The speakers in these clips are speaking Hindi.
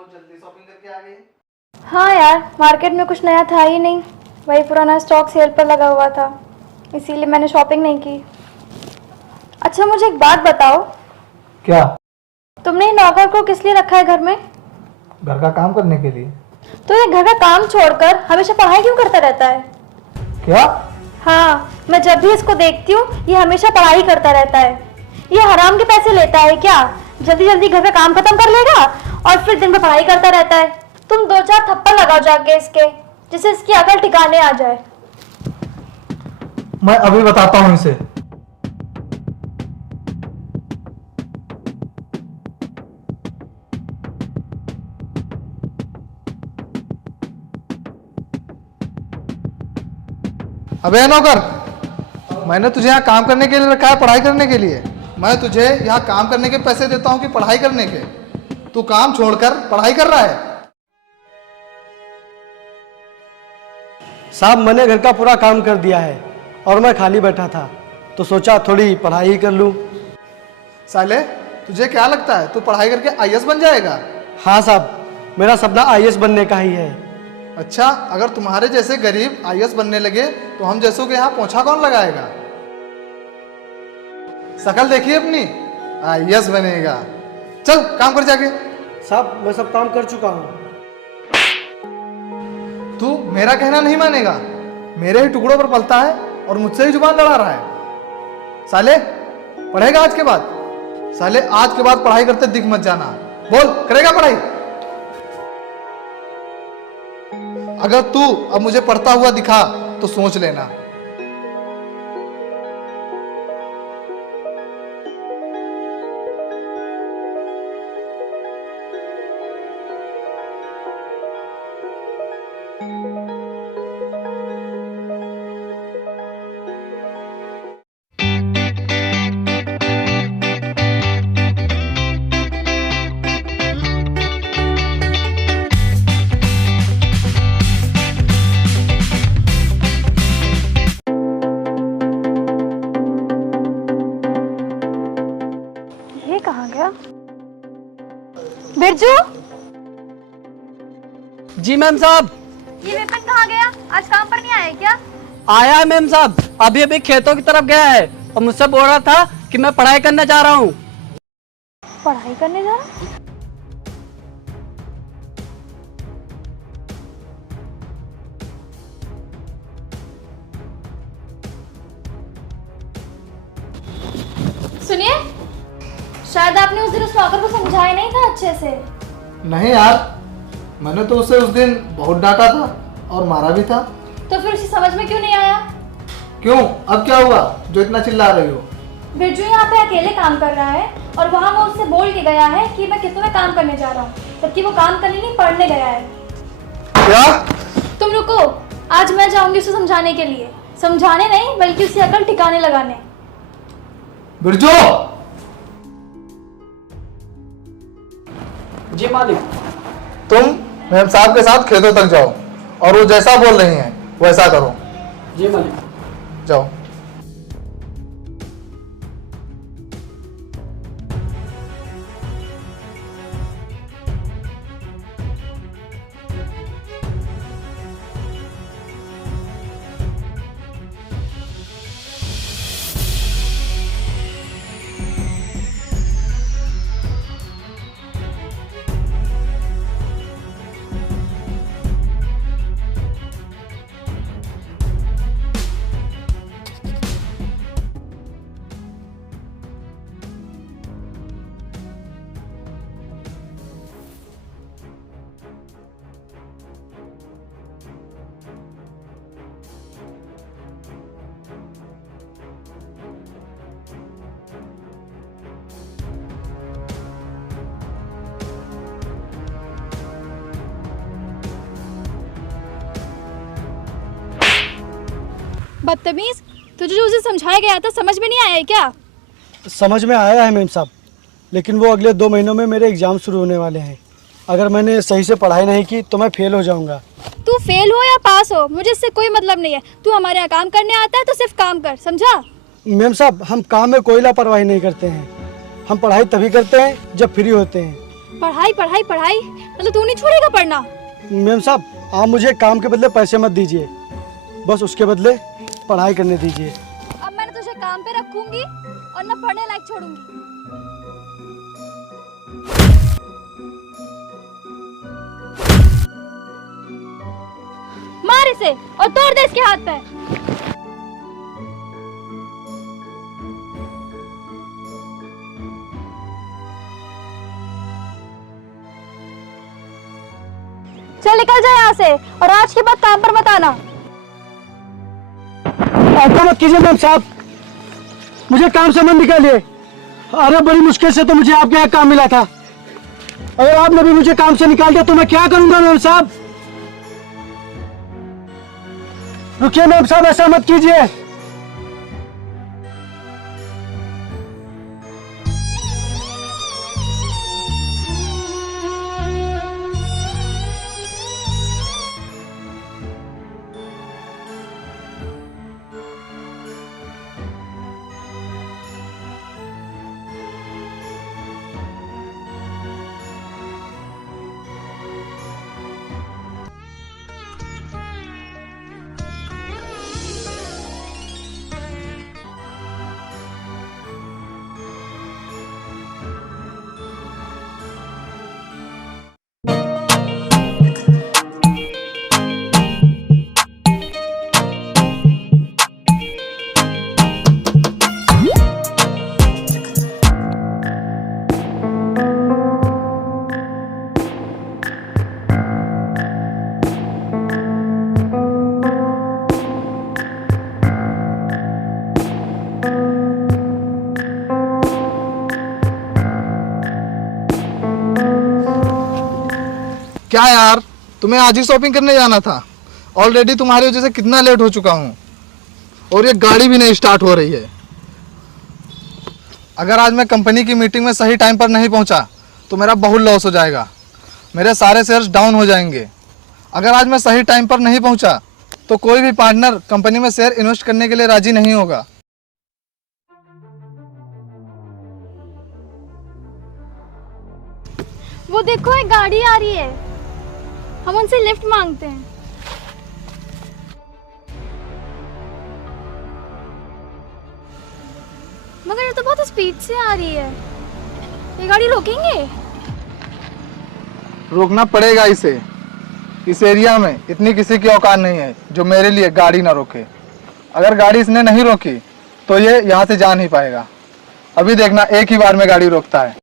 बहुत जल्दी शॉपिंग करके आ गई। हाँ यार, मार्केट में कुछ नया था ही नहीं, वही पुराना स्टॉक सेल पर लगा हुआ था, इसीलिए मैंने शॉपिंग नहीं की। अच्छा मुझे एक बात बताओ, क्या? तुमने ये नौकर को किस लिए रखा है घर में? घर का काम करने के लिए। तो ये घर का काम छोड़कर हमेशा पढ़ाई क्यों करता रहता है? क्या? हाँ, मैं जब भी इसको देखती हूँ ये हमेशा पढ़ाई करता रहता है। ये हराम के पैसे लेता है क्या? जल्दी जल्दी घर का काम खत्म कर लेगा और फिर दिन भर पढ़ाई करता रहता है। तुम 2-4 थप्पड़ लगाओ जाके इसके, जिससे इसकी अकल ठिकाने आ जाए। मैं अभी बताता हूँ इसे। अबे नौकर, मैंने तुझे यहाँ काम करने के लिए रखा है, पढ़ाई करने के लिए। मैं तुझे यहाँ काम करने के पैसे देता हूँ कि पढ़ाई करने के? तू काम छोड़कर पढ़ाई कर रहा है। साहब मैंने घर का पूरा काम कर दिया है और मैं खाली बैठा था तो सोचा थोड़ी पढ़ाई ही कर लूं। साले, तुझे क्या लगता है तू पढ़ाई करके आईएएस बन जाएगा? हाँ साहब, मेरा सपना आईएएस बनने का ही है। अच्छा, अगर तुम्हारे जैसे गरीब आईएएस बनने लगे तो हम जैसों के यहाँ पोछा कौन लगाएगा? शकल देखिए अपनी, आईएएस बनेगा। चल काम कर जाके। साहब मैं सब काम कर चुका हूँ। तू मेरा कहना नहीं मानेगा, मेरे ही टुकड़ों पर पलता है और मुझसे ही जुबान लड़ा रहा है। साले, पढ़ेगा आज के बाद? साले, आज के बाद पढ़ाई करते दिख मत जाना। बोल, करेगा पढ़ाई? अगर तू अब मुझे पढ़ता हुआ दिखा तो सोच लेना। ये कहाँ गया? बिरजू, जी मैम साहब। ये वेपन कहाँ गया? आज काम पर नहीं आया क्या? आया है मैम साहब, अभी अभी खेतों की तरफ गया है और मुझसे बोल रहा था कि मैं पढ़ाई करने जा रहा हूँ। पढ़ाई करने जा रहा? सुनिए, शायद आपने उस दिन उस नौकर को समझाया नहीं था अच्छे से। नहीं यार, मैंने तो उसे उस दिन बहुत डांटा था और मारा भी था। तो फिर उसे समझ में क्यों नहीं आया? क्यों, अब क्या हुआ जो इतना चिल्ला रही हो? बिरजू यहाँ पे अकेले काम कर रहा है और वहाँ वो उससे बोल के गया है कि मैं कितने में काम करने जा रहा हूँ, जबकि वो काम करने नहीं पढ़ने गया है। क्या? तुम रुको, आज मैं जाऊंगी उसे समझाने के लिए। समझाने नहीं बल्कि उसकी अकल ठिकाने लगाने। बिरजू! जी मालिक। तुम मैम साहब के साथ खेतों तक जाओ और वो जैसा बोल रही हैं वैसा करो। जी मालिक। जाओ। बदतमीज, तुझे जो उसे समझाया गया था समझ में नहीं आया है क्या? समझ में आया है मैम साहब, लेकिन वो अगले 2 महीनों में मेरे एग्जाम शुरू होने वाले हैं। अगर मैंने सही से पढ़ाई नहीं की तो मैं फेल हो जाऊंगा। तू फेल हो या पास हो मुझे इससे कोई मतलब नहीं है। तू हमारे यहाँ काम करने आता है तो सिर्फ काम कर, समझा? मैम साहब, हम काम में कोई लापरवाही नहीं करते हैं। हम पढ़ाई तभी करते हैं जब फ्री होते हैं। पढ़ाई पढ़ाई पढ़ाई, मतलब तू नहीं छोड़ेगा पढ़ना? मैम साहब, आप मुझे काम के बदले पैसे मत दीजिए, बस उसके बदले पढ़ाई करने दीजिए। अब मैंने तुझे काम पे रखूंगी और ना पढ़ने लायक छोड़ूंगी। मार इसे और तोड़ दे इसके हाथ पैर। चल निकल जाए यहाँ से और आज के बाद काम पर मत आना। ऐसा मत कीजिए मैम साहब, मुझे काम से मत निकालिए। अरे बड़ी मुश्किल से तो मुझे आपके यहाँ काम मिला था, अगर आपने भी मुझे काम से निकाल दिया तो मैं क्या करूंगा मैम साहब? रुकिए मैम साहब, ऐसा मत कीजिए। क्या यार, तुम्हें आज ही शॉपिंग करने जाना था? ऑलरेडी तुम्हारी वजह से कितना लेट हो चुका हूँ और ये गाड़ी भी नहीं स्टार्ट हो रही है। अगर आज मैं कंपनी की मीटिंग में सही टाइम पर नहीं पहुँचा तो मेरा बहुत लॉस हो जाएगा, मेरे सारे शेयर्स डाउन हो जाएंगे। अगर आज मैं सही टाइम पर नहीं पहुँचा तो कोई भी पार्टनर कंपनी में शेयर इन्वेस्ट करने के लिए राजी नहीं होगा। वो देखो एक गाड़ी आ रही है, हम उनसे लिफ्ट मांगते हैं। मगर ये तो बहुत स्पीड से आ रही है, ये गाड़ी रोकेंगे? रोकना पड़ेगा इसे। इस एरिया में इतनी किसी की औकात नहीं है जो मेरे लिए गाड़ी ना रोके। अगर गाड़ी इसने नहीं रोकी तो ये यहाँ से जा नहीं पाएगा। अभी देखना, एक ही बार में गाड़ी रोकता है।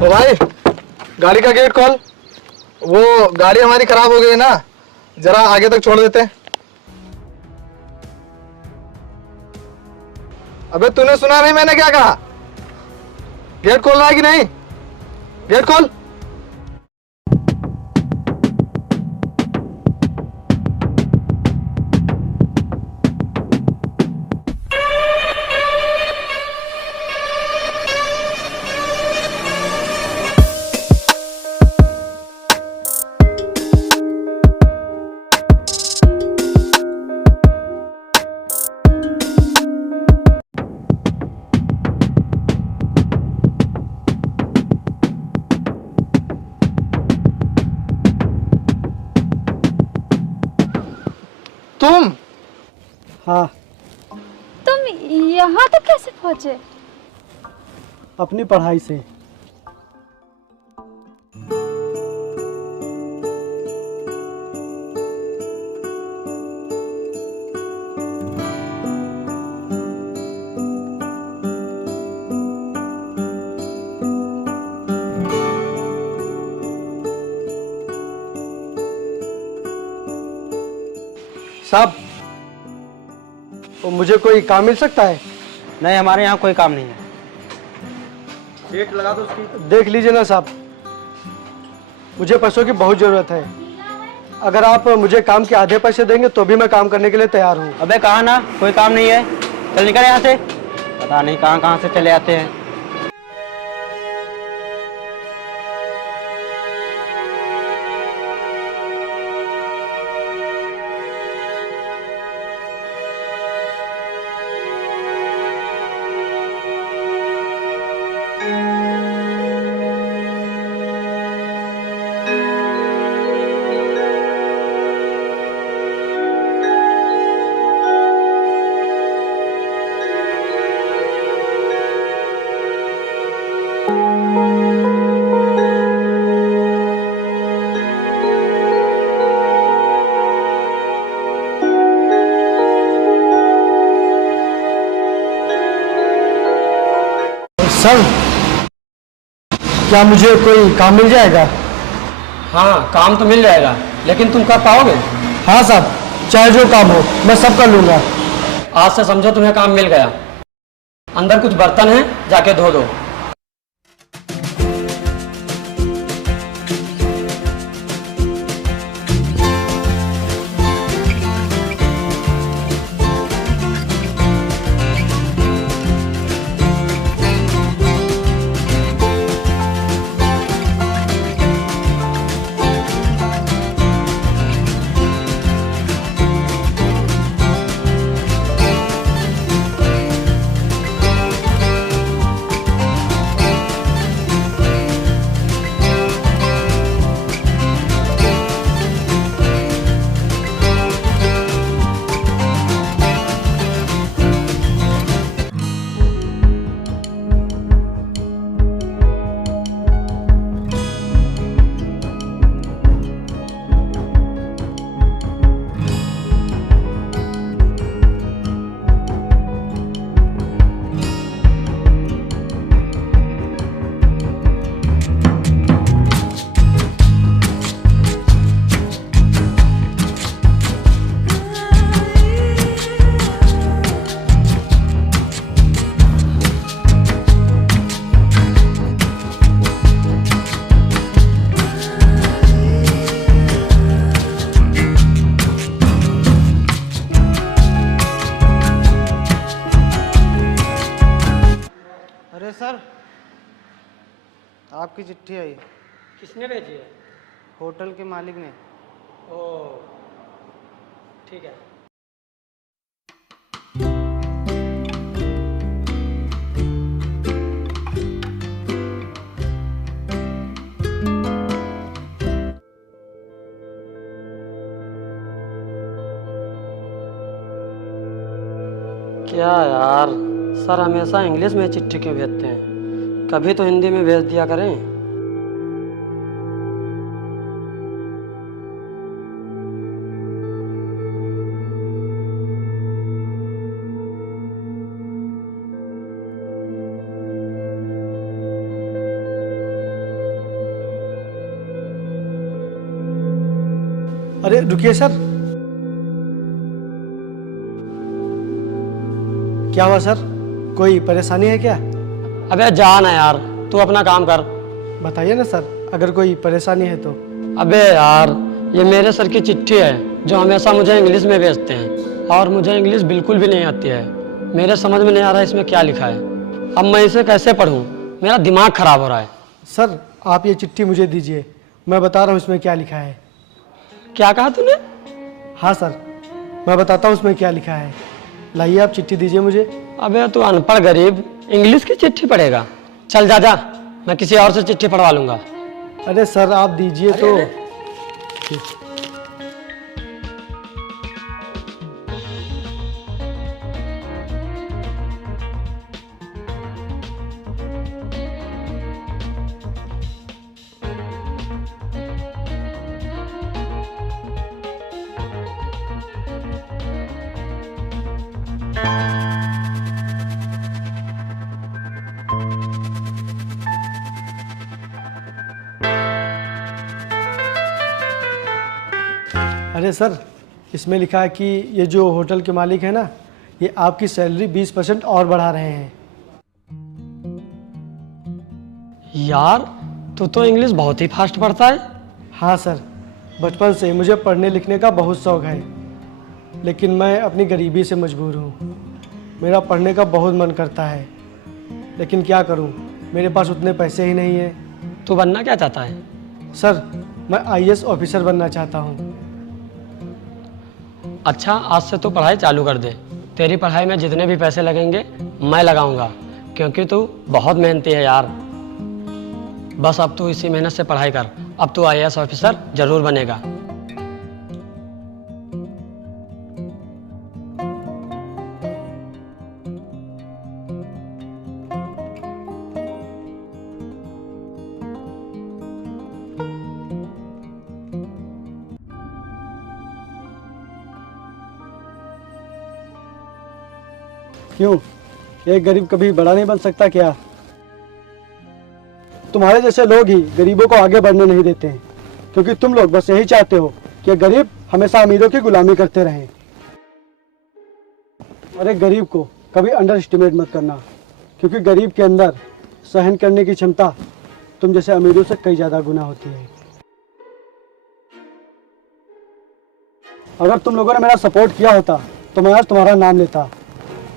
तो भाई, गाड़ी का गेट खोल। वो गाड़ी हमारी खराब हो गई है ना, जरा आगे तक छोड़ देते। अबे तूने सुना नहीं मैंने क्या कहा? गेट खोलना है कि नहीं? गेट खोल। तुम? हाँ, तुम यहाँ तक कैसे पहुँचे? अपनी पढ़ाई से। साहब, तो मुझे कोई काम मिल सकता है? नहीं, हमारे यहाँ कोई काम नहीं है। डेट लगा दो उसकी। देख लीजिए ना साहब, मुझे पैसों की बहुत ज़रूरत है। अगर आप मुझे काम के आधे पैसे देंगे तो भी मैं काम करने के लिए तैयार हूँ। अबे कहा ना कोई काम नहीं है, चल निकल यहाँ से। पता नहीं कहाँ कहाँ से चले आते हैं। सर, क्या मुझे कोई काम मिल जाएगा? हाँ, काम तो मिल जाएगा, लेकिन तुम कर पाओगे? हाँ साहब, चाहे जो काम हो मैं सब कर लूँगा। आज से समझो तुम्हें काम मिल गया। अंदर कुछ बर्तन हैं, जाके धो दो। अरे सर, आपकी चिट्ठी आई। किसने भेजी है? होटल के मालिक ने। ओह, ठीक है। क्या यार, सर हमेशा इंग्लिश में चिट्ठी क्यों भेजते हैं? कभी तो हिंदी में भेज दिया करें। अरे रुकिए सर। क्या हुआ सर, कोई परेशानी है क्या? अबे जा ना यार, तू अपना काम कर। बताइए ना सर, अगर कोई परेशानी है तो। अबे यार, ये मेरे सर की चिट्ठी है जो हमेशा मुझे इंग्लिश में भेजते हैं, और मुझे इंग्लिश बिल्कुल भी नहीं आती है। मेरे समझ में नहीं आ रहा है इसमें क्या लिखा है। अब मैं इसे कैसे पढूं? मेरा दिमाग खराब हो रहा है। सर आप ये चिट्ठी मुझे दीजिए, मैं बता रहा हूँ इसमें क्या लिखा है। क्या कहा तूने? हाँ सर, मैं बताता हूँ उसमें क्या लिखा है। लाइए आप चिट्ठी दीजिए मुझे। अबे तू अनपढ़ गरीब इंग्लिश की चिट्ठी पढ़ेगा? चल जा जा, मैं किसी और से चिट्ठी पढ़वा लूंगा। अरे सर आप दीजिए तो। अरे सर, इसमें लिखा है कि ये जो होटल के मालिक है ना, ये आपकी सैलरी 20% और बढ़ा रहे हैं। यार तू तो इंग्लिश बहुत ही फास्ट पढ़ता है। हाँ सर, बचपन से मुझे पढ़ने लिखने का बहुत शौक़ है, लेकिन मैं अपनी गरीबी से मजबूर हूँ। मेरा पढ़ने का बहुत मन करता है, लेकिन क्या करूँ, मेरे पास उतने पैसे ही नहीं हैं। तू बनना क्या चाहता है? सर, मैं आईएएस ऑफिसर बनना चाहता हूँ। अच्छा, आज से तू पढ़ाई चालू कर दे। तेरी पढ़ाई में जितने भी पैसे लगेंगे मैं लगाऊंगा, क्योंकि तू बहुत मेहनती है यार। बस अब तू इसी मेहनत से पढ़ाई कर, अब तू आईएएस ऑफिसर जरूर बनेगा। क्यों, एक गरीब कभी बड़ा नहीं बन सकता क्या? तुम्हारे जैसे लोग ही गरीबों को आगे बढ़ने नहीं देते हैं, क्योंकि तुम लोग बस यही चाहते हो कि गरीब हमेशा अमीरों की गुलामी करते रहें। और एक गरीब को कभी अंडर एस्टिमेट मत करना, क्योंकि गरीब के अंदर सहन करने की क्षमता तुम जैसे अमीरों से कई ज़्यादा गुना होती है। अगर तुम लोगों ने मेरा सपोर्ट किया होता तो मैं आज तुम्हारा नाम लेता,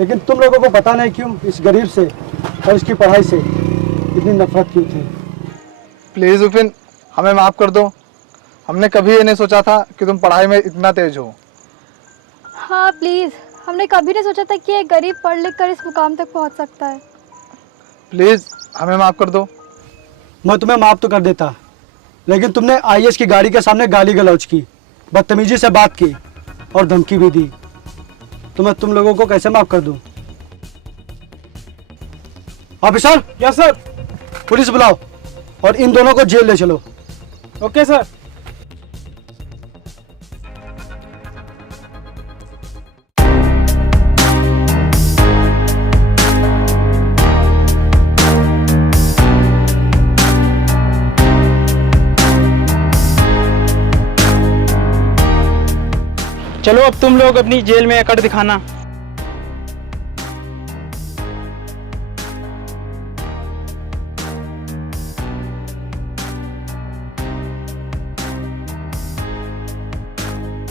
लेकिन तुम लोगों को पता नहीं क्यों इस गरीब से और इसकी पढ़ाई से इतनी नफरत क्यों थी। प्लीज़ विपिन, हमें माफ़ कर दो। हमने कभी ये नहीं सोचा था कि तुम पढ़ाई में इतना तेज हो। हाँ प्लीज़, हमने कभी नहीं सोचा था कि एक गरीब पढ़ लिख कर इस मुकाम तक पहुंच सकता है। प्लीज़ हमें माफ़ कर दो। मैं तुम्हें माफ़ तो कर देता, लेकिन तुमने आईएएस की गाड़ी के सामने गाली गलौज की, बदतमीजी से बात की और धमकी भी दी, तो मैं तुम लोगों को कैसे माफ़ कर दूं? ऑफिसर। Yes sir. पुलिस बुलाओ और इन दोनों को जेल ले चलो। Okay sir. चलो अब तुम लोग अपनी जेल में अकड़ दिखाना।